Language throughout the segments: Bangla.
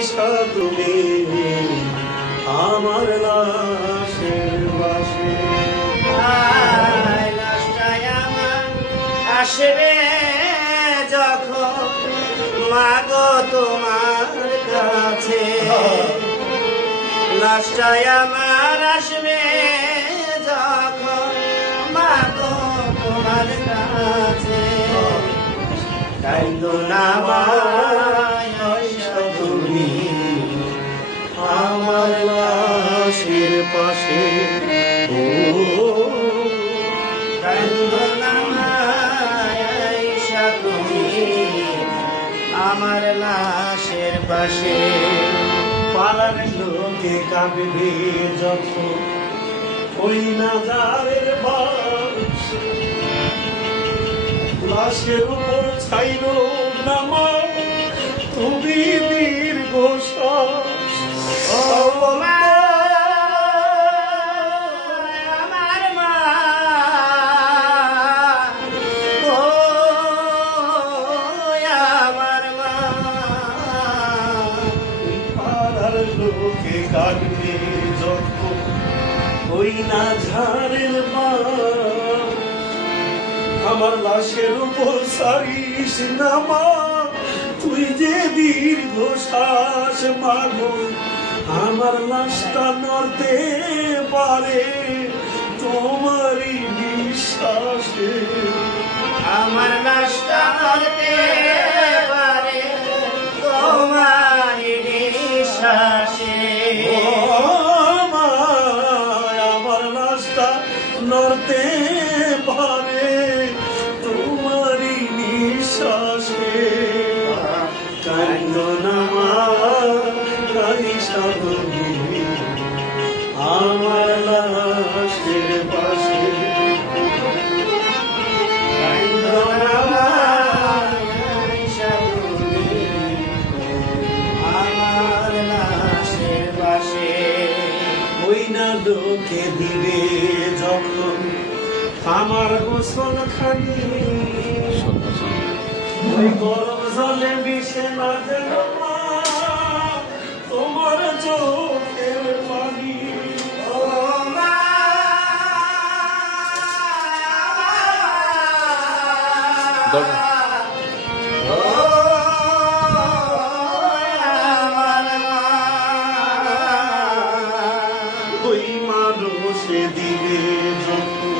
আইসা তুমি আমার লাশের পাশে। লাশটাই আমার আসবে যখন মাগো তোমার কাছে, লাশটাই আমার আসবে যখন মাগো তোমার কাছে। কাইন্দো না আইসা তুমি আমার লাশের পাশে। ও কাইন্দো না আইসা তুমি আমার লাশের পাশে। পাড়ার লোকে কাঁদবে যখন ওই নাজারের বাস, লাশের উপর ছাইল নামা তুমি দীর্ঘশ্বাস। ও মা, আমার মা, ও আমার মা। পাড়ার লোকে কাঁদবে যখন ওই নাজারের বাস, আমার লাশের উপর সারিস নামা তুই যে দীর্ঘশ্বাস। মাগো আমার লাশটা নড়তে পারে তোমারই বিশ্বাসে। আমার লাশটা নড়তে পারে তোমার নিঃশ্বাসে। আমার লাশটা নড়তে পারে তোমারই নিঃশ্বাসে। কান্দো না আইসা তুমি আমার লাশের পাশে। কাইন্দো না আইসা তুমি আমার লাশের পাশে। ওই না লোকে দিবে যখন আমার গোসল খানি, ওই গরম জলে মিশে না যেন মা তোমার চোখের পানি। ও মা, ও আমার মা। ওই মানুষে দিবে যখন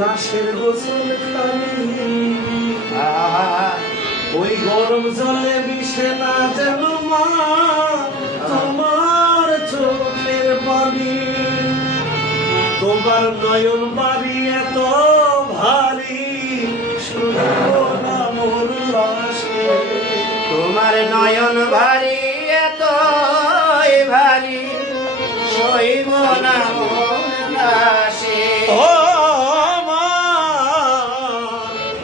লাশের গোসল খানি, ওই গরম জলে মিশে না যেন মা তোমার চোখের পানি। তোমার নয়ন বাড়ি এত ভারী শুনব না মোর লাশে। তোমার নয়ন ভারী এত ভারী সইব না মোর লাশে। ও মা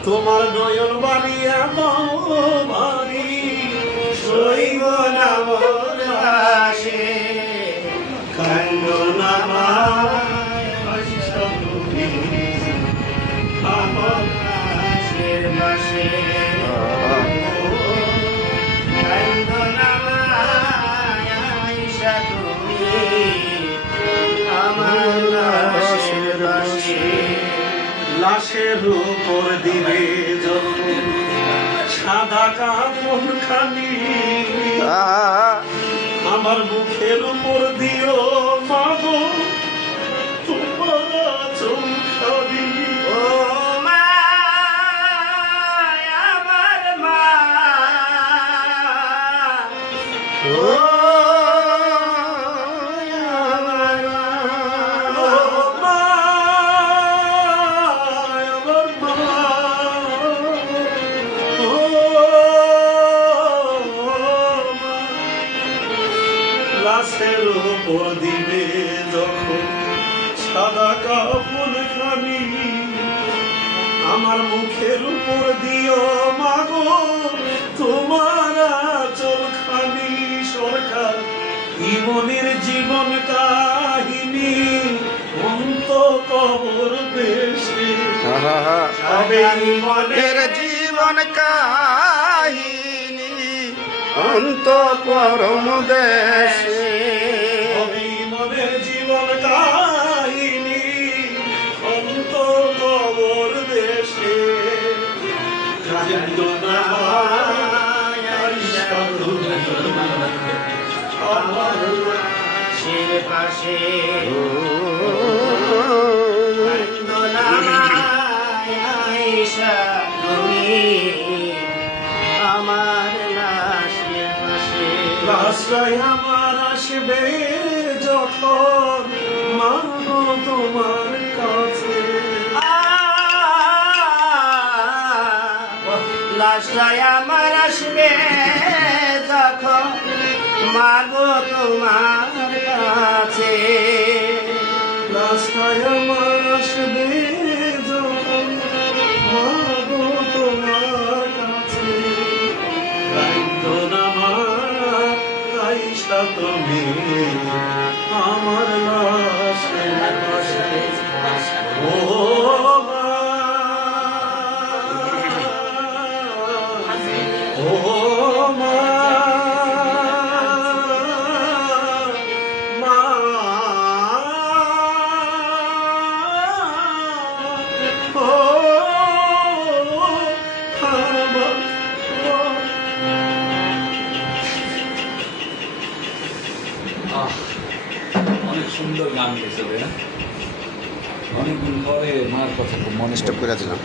তোমার নয়ন বাড়ি এত ভারী সইব না মোর লাশে। কান্দো না মা আইসা তুমি আমার লাশের পাশে। কাইন্দো না আইসা তুমি আমার লাশের পাশে। লাশের উপর দিবে যখন সাদা কাপড় খানি, আমার মুখের উপর দিও মাগো তোমার চোখানি। ও মা, আমার মা, ও আমার মা। মা আমার মা, ও মা। লাশের উপর দিবে যখন সাদা কাপড় খানি, আমার মুখের উপর দিও মাগো তোমার চোখানি। সরকার ইমনের জীবন কাহিনী অন্ত কবর বেশি, সবে মনের জীবন কাহিনী অন্ত পরম দেশে ওই মনের জীবন কাহিনী অন্ত কবর দেশে পাশে আমার লাশের পাশে রাস্তায় আমার আসবে যখন মাগো তোমার কাছে লাশটাই আমার আসবে যখন মাগো তোমার কাছে রাস্তায় আমার আসবে যখন মাগো তোমার কাছে রাইতো না মা রাইসা তুমি আমার লাশের পাশে ও মা ও মা মা ও আমার অনেক সুন্দর গান গেছে ভাইয়া। অনেকদিন পরে মার কথা খুব মনে স্টপ করে দিলাম